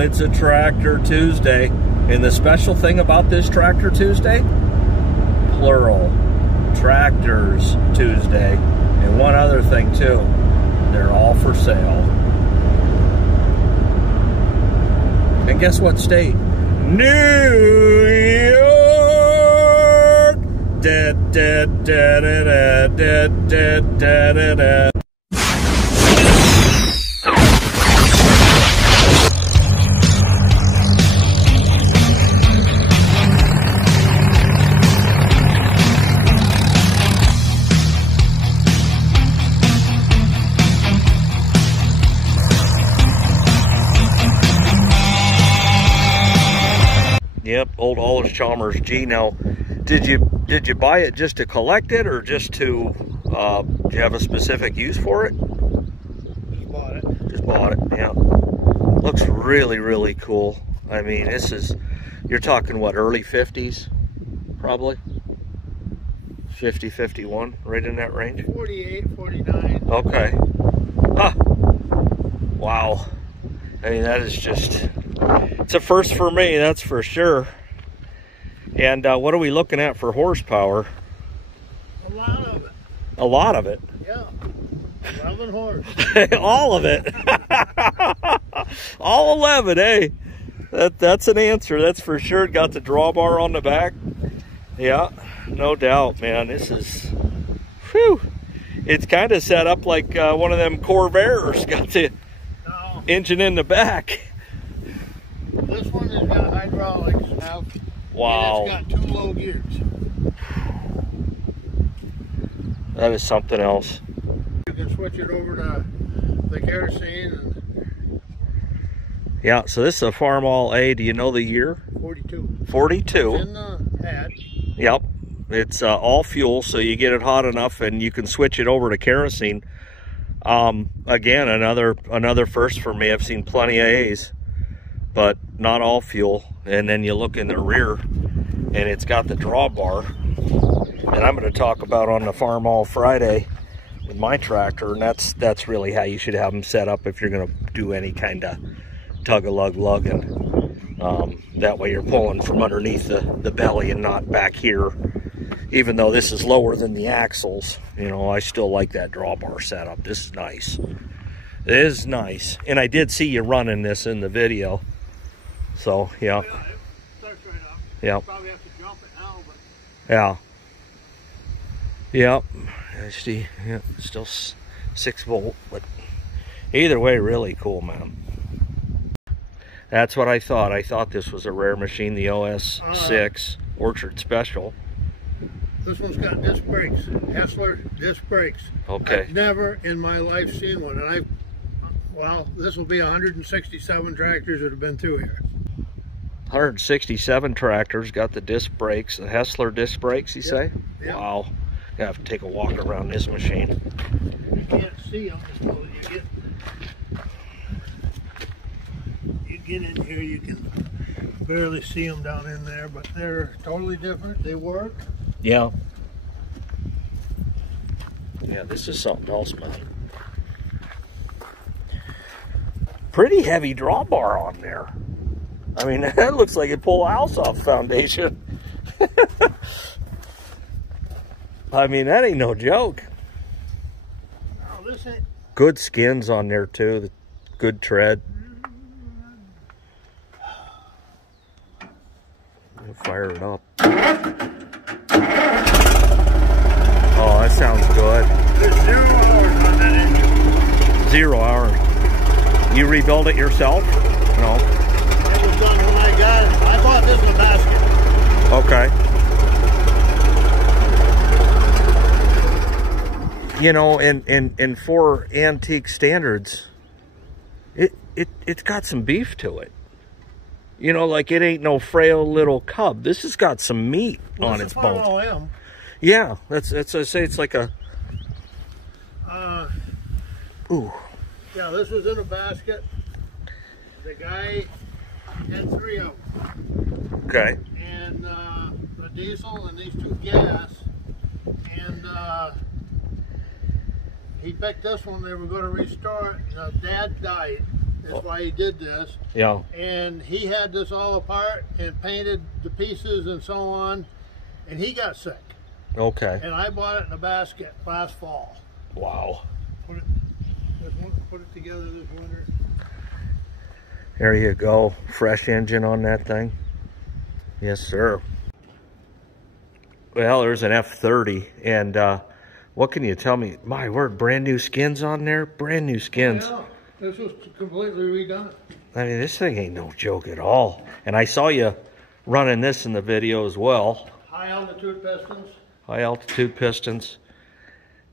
it's a Tractor Tuesday. And the special thing about this Tractor Tuesday, plural, Tractors Tuesday. And one other thing too, they're all for sale. And guess what state? New York! Da, da, da, da, da, da, da, da, da. Yep, old Allis Chalmers G. Now, did you buy it just to collect it, or just to do you have a specific use for it? Just bought it. Just bought it. Yeah. Looks really, really cool. I mean, this is, you're talking what, early 50s, probably 50, 51, right in that range. 48, 49. Okay. Ah. Wow. I mean, that is just, it's a first for me, that's for sure. And what are we looking at for horsepower? A lot of it. A lot of it? Yeah. 11 horse. All of it. All 11, eh? That's an answer, that's for sure. Got the drawbar on the back. Yeah, no doubt, man. This is, whew. It's kind of set up like one of them Corvairs. Got the engine in the back. This one has got hydraulics now. Wow. And it's got 2 low gears. That is something else. You can switch it over to the kerosene. And yeah, so this is a Farmall A. Do you know the year? 42. 42. It's in the hat. Yep. It's all fuel, so you get it hot enough and you can switch it over to kerosene. Again, another first for me. I've seen plenty of A's, but not all fuel. And then you look in the rear and it's got the drawbar, and I'm going to talk about on the Farmall Friday with my tractor, and that's really how you should have them set up if you're going to do any kind of tug-a-lug-lugging. That way you're pulling from underneath the belly and not back here. Even though this is lower than the axles, you know, I still like that drawbar setup. This is nice. It is nice. And I did see you running this in the video. So, yeah. Yeah, it starts right up. Yeah. You probably have to jump it now, but Yeah. Yep. See, yeah, still 6-volt, but either way, really cool, man. That's what I thought. I thought this was a rare machine, the OS6 Orchard Special. this one's got disc brakes, Hessler disc brakes. Okay. I've never in my life seen one, and well, this will be 167 tractors that have been through here. 167 tractors got the disc brakes, the Hessler disc brakes, you say? Yep. Wow. You have to take a walk around this machine. You can't see them until you get in here. You can barely see them down in there, but they're totally different. They work. Yeah. Yeah, this is something else, man. Pretty heavy drawbar on there. I mean, that looks like it pulled a house off the foundation. I mean, that ain't no joke. Oh, this ain't... Good skins on there too. The good tread. Fire it up. Oh, that sounds good. There's 0 hours on that engine. 0 hours. You rebuild it yourself? No. It was done when I got it. I bought this in a basket. Okay. You know, and for antique standards, it's got some beef to it. You know, like it ain't no frail little cub. This has got some meat on its bones. Farmall. Yeah, that's I say it's like a. Ooh. Yeah, this was in a basket. The guy had 3 of them. Okay. And the diesel and these 2 gas. And he picked this one. They were going to restore it. Dad died. That's why he did this. Yeah. And he had this all apart and painted the pieces and so on. And he got sick. Okay. And I bought it in a basket last fall. Wow. Put it together this winter. There you go. Fresh engine on that thing. Yes, sir. Well, there's an F30, and what can you tell me? My word, brand new skins on there? Brand new skins. Yeah, this was completely redone. I mean, this thing ain't no joke at all. And I saw you running this in the video as well. High altitude pistons. High altitude pistons.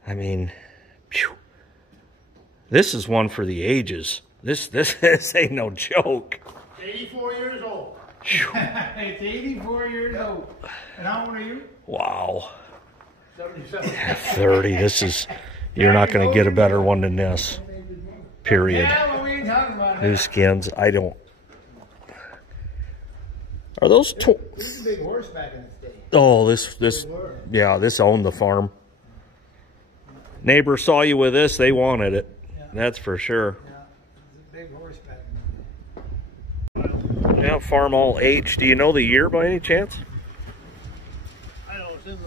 I mean, phew. This is one for the ages. This ain't no joke. 84 years old. It's 84 years old. And how old are you? Wow. 77. 30. This is, you're not going to get a better one than this. Period. Yeah, well, we ain't talking about New that. skins. I don't. Are those? This was a big horse back in the day. Oh, this. Yeah, this owned the farm. Neighbor saw you with this. They wanted it. Yeah. That's for sure. Yeah, it was a big horse back in the day. Yeah, Farmall H. Do you know the year by any chance? I know it's in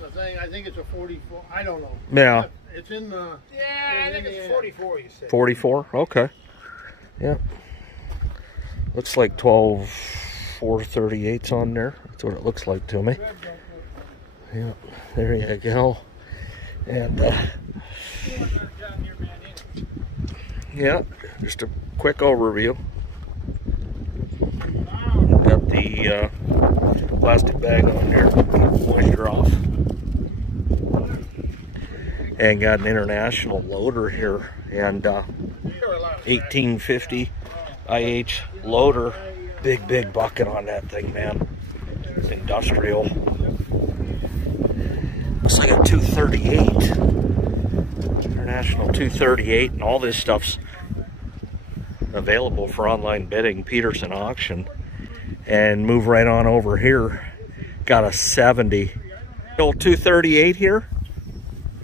the thing. I think it's a 44. I don't know. Yeah. It's in the. Yeah, I think it's 44, you said. 44. Okay. Yeah. Looks like 12 438s on there. That's what it looks like to me. Yeah. There you go. And yeah, just a quick overview. Got the plastic bag on there, keep moisture off. And got an international loader here, and 1850 IH loader. Big bucket on that thing, man. It's industrial. Looks like a 238. International 238, and all this stuff's available for online bidding. Peterson Auction. And move right on over here. Got a 70. Old 238 here.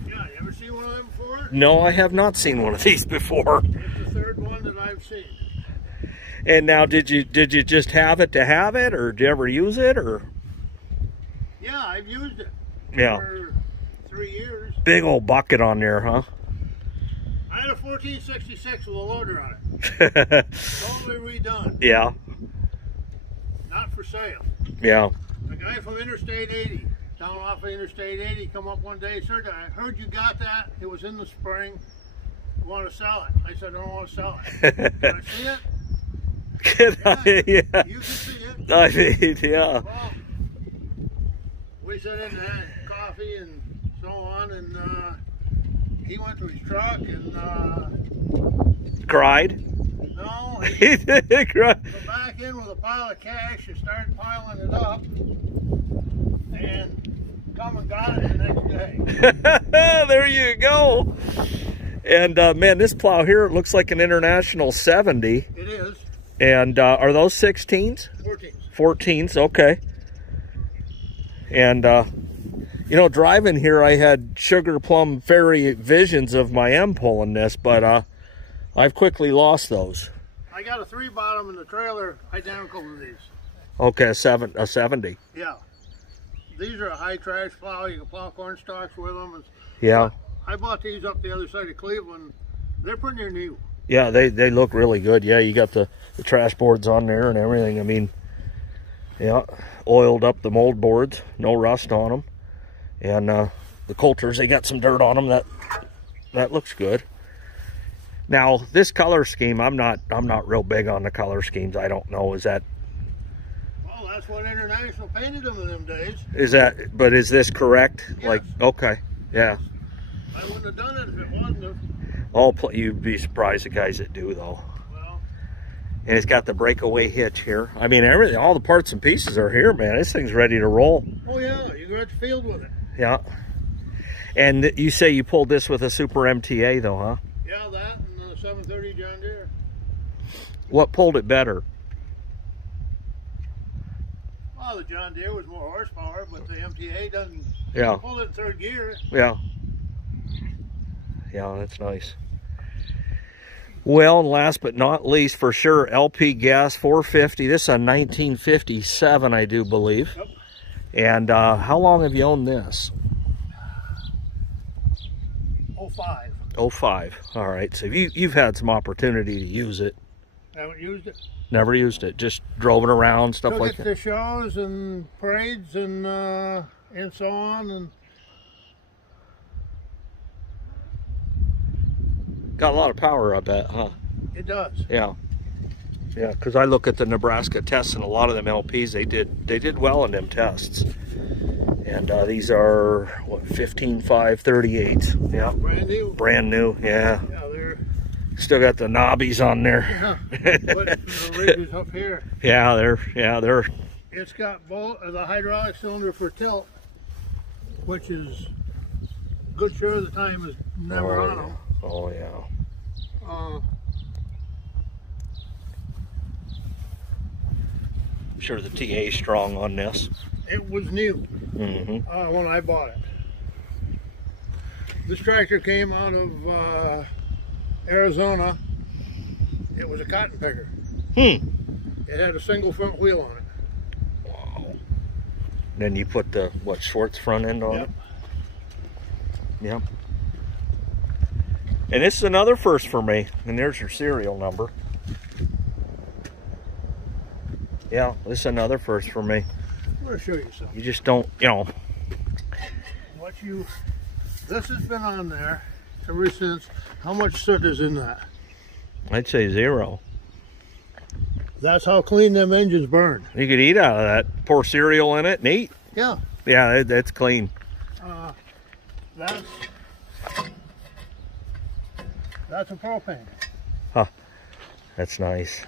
Yeah, you ever seen one of them before? No, I have not seen one of these before. It's the third one that I've seen. And now, did you just have it to have it, or did you ever use it, or? Yeah, I've used it. Yeah. For 3 years. Big old bucket on there, huh? I had a 1466 with a loader on it. Totally redone. Yeah. Not for sale. Yeah. A guy from Interstate 80, down off of Interstate 80, come up one day, sir, I heard you got that. It was in the spring. You want to sell it? I said, I don't want to sell it. Can I see it? Yeah. You can see it. I mean, yeah. Well, we sat in and had coffee and so on, and he went to his truck and Cried? no, He did cry. come back in with a pile of cash and started piling it up, and come and got it the next day. There you go. And man, this plow here, it looks like an International 70. It is. And are those 16s? 14. 14s, okay. And you know, driving here, I had sugar plum fairy visions of my M pulling this, but I've quickly lost those. I got a 3-bottom in the trailer identical to these. Okay, a 70. Yeah. These are a high trash plow. You can plow corn stalks with them. Yeah. I bought these up the other side of Cleveland. They're pretty near new. Yeah, they look really good. Yeah, you got the trash boards on there and everything. I mean, yeah, oiled up the mold boards, no rust on them. And the coulters, they got some dirt on them. That looks good. Now, this color scheme, I'm not real big on the color schemes. I don't know. Is that? Well, that's what International painted them in them days. Is that? But is this correct? Yes. Like, okay, yeah. I wouldn't have done it if it wasn't. You'd be surprised the guys that do though. Well, And it's got the breakaway hitch here. I mean, everything, all the parts and pieces are here, man. This thing's ready to roll. oh yeah, you go out the field with it. Yeah. And you say you pulled this with a Super MTA though, huh? Yeah, that and the 730 John Deere. What pulled it better? Well, the John Deere was more horsepower, but the MTA doesn't. Yeah. You pull it in third gear. Yeah. Yeah, that's nice. Well, and last but not least, for sure, LP gas 450. This is a 1957, I do believe. Yep. And how long have you owned this? 05. 05. All right. So you've had some opportunity to use it. Haven't used it. Never used it. Just drove it around, stuff Took like it that. to shows and parades and so on. And Got a lot of power, I bet, huh? it does. Yeah. Yeah, because I look at the Nebraska tests, and a lot of them LPs, they did well in them tests. And these are, what, 15.538. Yeah. Brand new. Brand new, yeah. Yeah, they're. Still got the knobbies on there. Yeah. But the ridges up here. Yeah, they're. It's got both the hydraulic cylinder for tilt, which is good share of the time is never on them. Oh yeah. I'm sure the TA is strong on this. It was new when I bought it. This tractor came out of Arizona. It was a cotton picker. It had a single front wheel on it. Wow. Then you put the, what, Schwartz front end on it? Yep. And this is another first for me. And there's your serial number. Yeah, this is another first for me. I'm going to show you something. You just don't, you know. This has been on there ever since. How much soot is in that? I'd say 0. That's how clean them engines burn. You could eat out of that. Pour cereal in it and eat. Yeah. Yeah, that's clean. That's a propane. Huh. That's nice.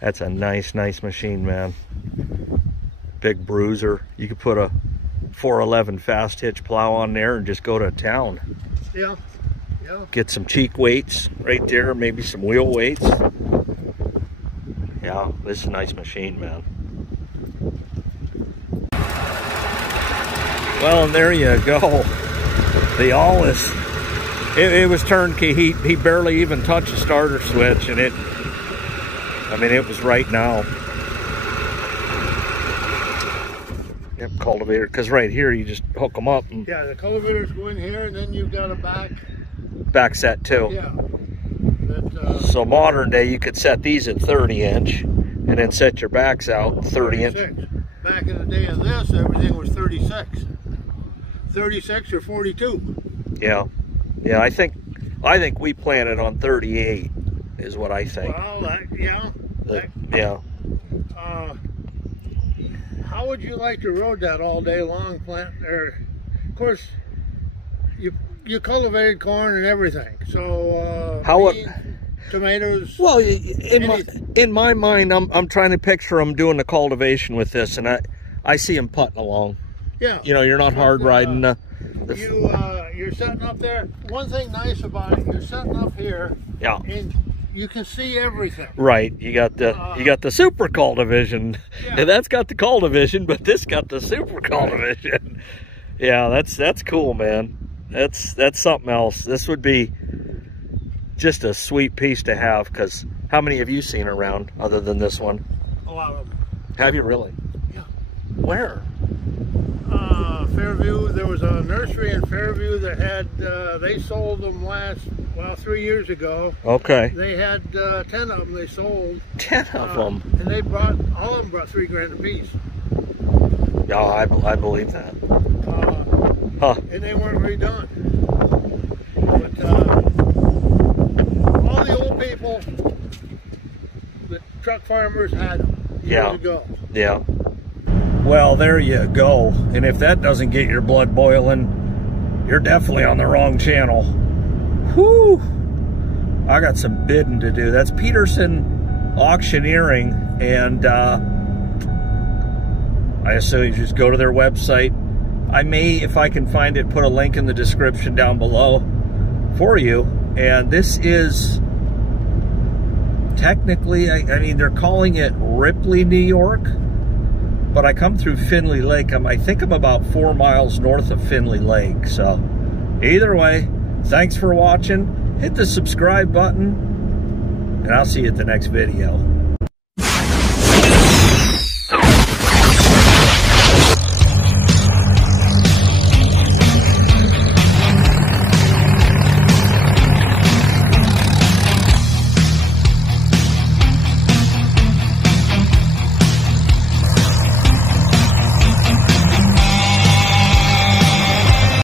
That's a nice machine, man. Big bruiser. You could put a 411 fast hitch plow on there and just go to town. Yeah. Yeah. Get some cheek weights right there, maybe some wheel weights. Yeah, this is a nice machine, man. Well, and there you go. The Allis. It was turnkey. He barely even touched the starter switch, and it was right now. Yep, cultivator, because right here you just hook them up. And yeah, the cultivators go in here, and then you've got a back set too. Yeah. So modern day, you could set these at 30 inch, and then set your backs out 30 inch. Back in the day of this, everything was 36. 36 or 42. Yeah. Yeah, I think we planted on 38 is what I think. Well, yeah. How would you like to road that all day long, plant? Of course, you cultivated corn and everything. So tomatoes. Well, in my mind, I'm trying to picture them doing the cultivation with this, and I see them putting along. Yeah. You know, you're not hard riding. You're setting up there. One thing nice about it, you're setting up here. Yeah. And you can see everything. Right. You got the super cultivision. Yeah. And that's got the cultivision, but this got the super cultivision. Yeah, that's cool, man. That's something else. This would be just a sweet piece to have, because how many have you seen around other than this one? A lot of them. Have you really? Yeah. Where? Fairview. There was a nursery in Fairview that had, they sold them 3 years ago. Okay. They had 10 of them they sold. 10 of them? And all of them brought $3 grand a piece. Yeah, I believe that. And they weren't redone. But all the old people, the truck farmers had them years ago. Yeah. Well, there you go. And if that doesn't get your blood boiling, you're definitely on the wrong channel. Whew. I got some bidding to do. That's Peterson Auctioneering, and I assume you just go to their website. I may, if I can find it, put a link in the description down below for you. And this is technically, I mean, they're calling it Ripley, New York. But I come through Findlay Lake. I think I'm about 4 miles north of Findlay Lake. So either way, thanks for watching. Hit the subscribe button. and I'll see you at the next video.